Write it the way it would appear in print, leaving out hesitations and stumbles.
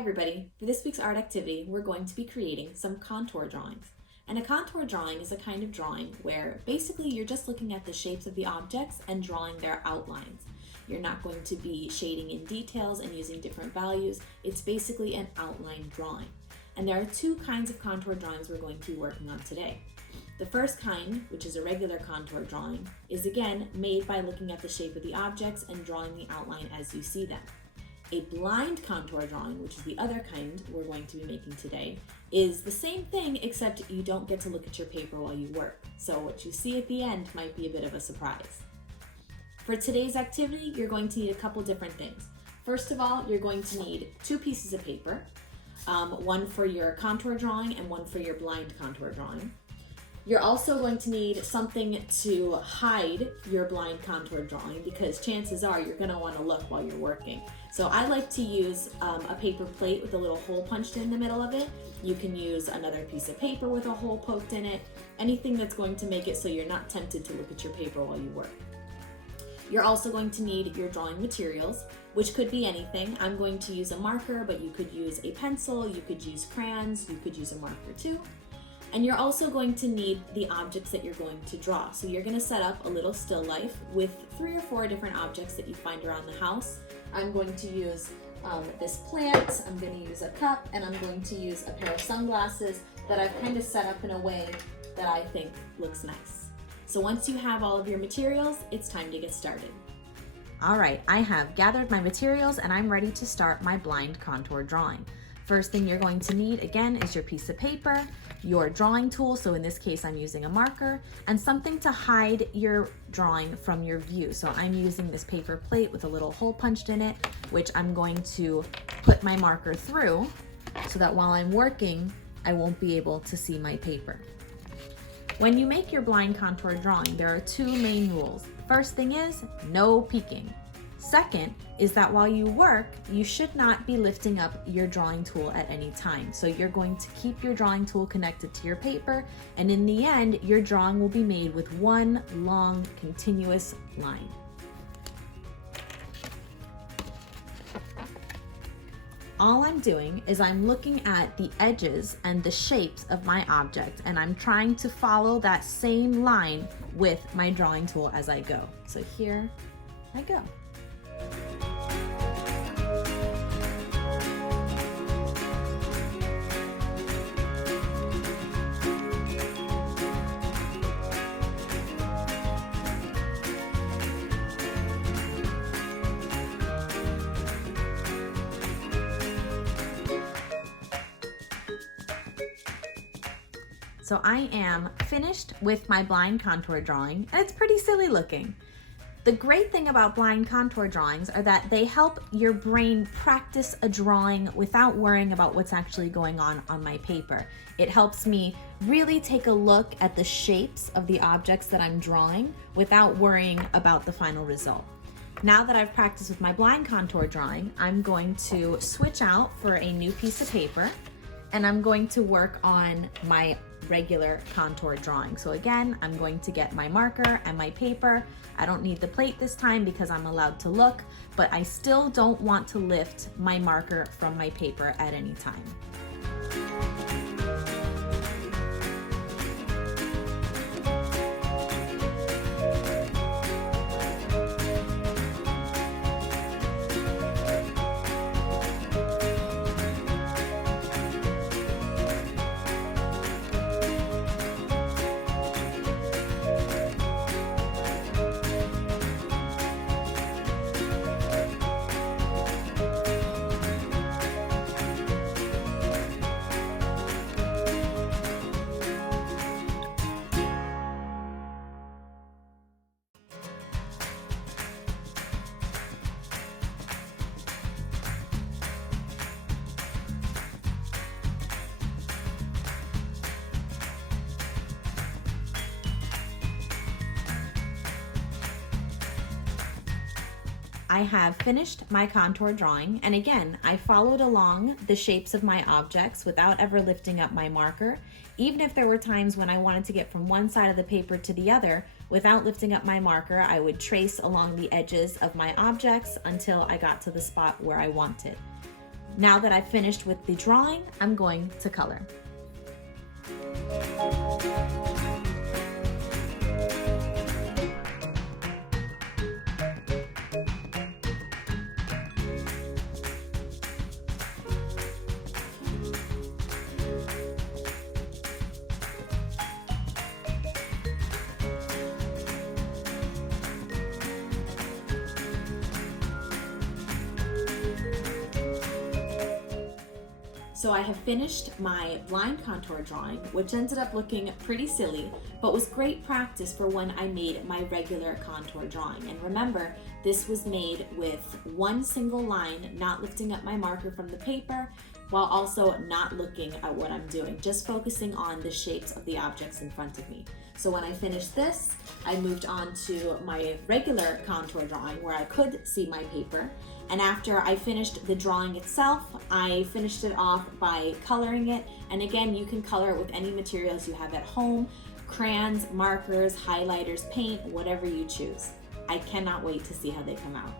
everybody. For this week's art activity, we're going to be creating some contour drawings. And a contour drawing is a kind of drawing where basically you're just looking at the shapes of the objects and drawing their outlines. You're not going to be shading in details and using different values. It's basically an outline drawing. And there are two kinds of contour drawings we're going to be working on today. The first kind, which is a regular contour drawing, is again made by looking at the shape of the objects and drawing the outline as you see them. A blind contour drawing, which is the other kind we're going to be making today, is the same thing except you don't get to look at your paper while you work. So what you see at the end might be a bit of a surprise. For today's activity, you're going to need a couple different things. First of all, you're going to need two pieces of paper, one for your contour drawing and one for your blind contour drawing. You're also going to need something to hide your blind contour drawing because chances are you're going to want to look while you're working. So I like to use a paper plate with a little hole punched in the middle of it. You can use another piece of paper with a hole poked in it, anything that's going to make it so you're not tempted to look at your paper while you work. You're also going to need your drawing materials, which could be anything. I'm going to use a marker, but you could use a pencil, you could use crayons, you could use a marker too. And you're also going to need the objects that you're going to draw. So you're going to set up a little still life with 3 or 4 different objects that you find around the house. I'm going to use this plant, I'm going to use a cup, and I'm going to use a pair of sunglasses that I've kind of set up in a way that I think looks nice. So once you have all of your materials, it's time to get started. All right, I have gathered my materials and I'm ready to start my blind contour drawing. First thing you're going to need, again, is your piece of paper, your drawing tool, so in this case I'm using a marker, and something to hide your drawing from your view. So I'm using this paper plate with a little hole punched in it, which I'm going to put my marker through so that while I'm working, I won't be able to see my paper. When you make your blind contour drawing, there are 2 main rules. First thing is, no peeking. Second is that while you work, you should not be lifting up your drawing tool at any time. So you're going to keep your drawing tool connected to your paper, and in the end, your drawing will be made with one long, continuous line. All I'm doing is I'm looking at the edges and the shapes of my object, and I'm trying to follow that same line with my drawing tool as I go. So here I go. So I am finished with my blind contour drawing, and it's pretty silly looking. The great thing about blind contour drawings are that they help your brain practice a drawing without worrying about what's actually going on my paper. It helps me really take a look at the shapes of the objects that I'm drawing without worrying about the final result. Now that I've practiced with my blind contour drawing, I'm going to switch out for a new piece of paper, and I'm going to work on my regular contour drawing. So again, I'm going to get my marker and my paper. I don't need the plate this time because I'm allowed to look, but I still don't want to lift my marker from my paper at any time. I have finished my contour drawing, and again, I followed along the shapes of my objects without ever lifting up my marker. Even if there were times when I wanted to get from one side of the paper to the other, without lifting up my marker, I would trace along the edges of my objects until I got to the spot where I wanted. Now that I've finished with the drawing, I'm going to color. So I have finished my blind contour drawing, which ended up looking pretty silly, but was great practice for when I made my regular contour drawing. And remember, this was made with one single line, not lifting up my marker from the paper, while also not looking at what I'm doing, just focusing on the shapes of the objects in front of me. So when I finished this, I moved on to my regular contour drawing where I could see my paper. And after I finished the drawing itself, I finished it off by coloring it. And again, you can color it with any materials you have at home, crayons, markers, highlighters, paint, whatever you choose. I cannot wait to see how they come out.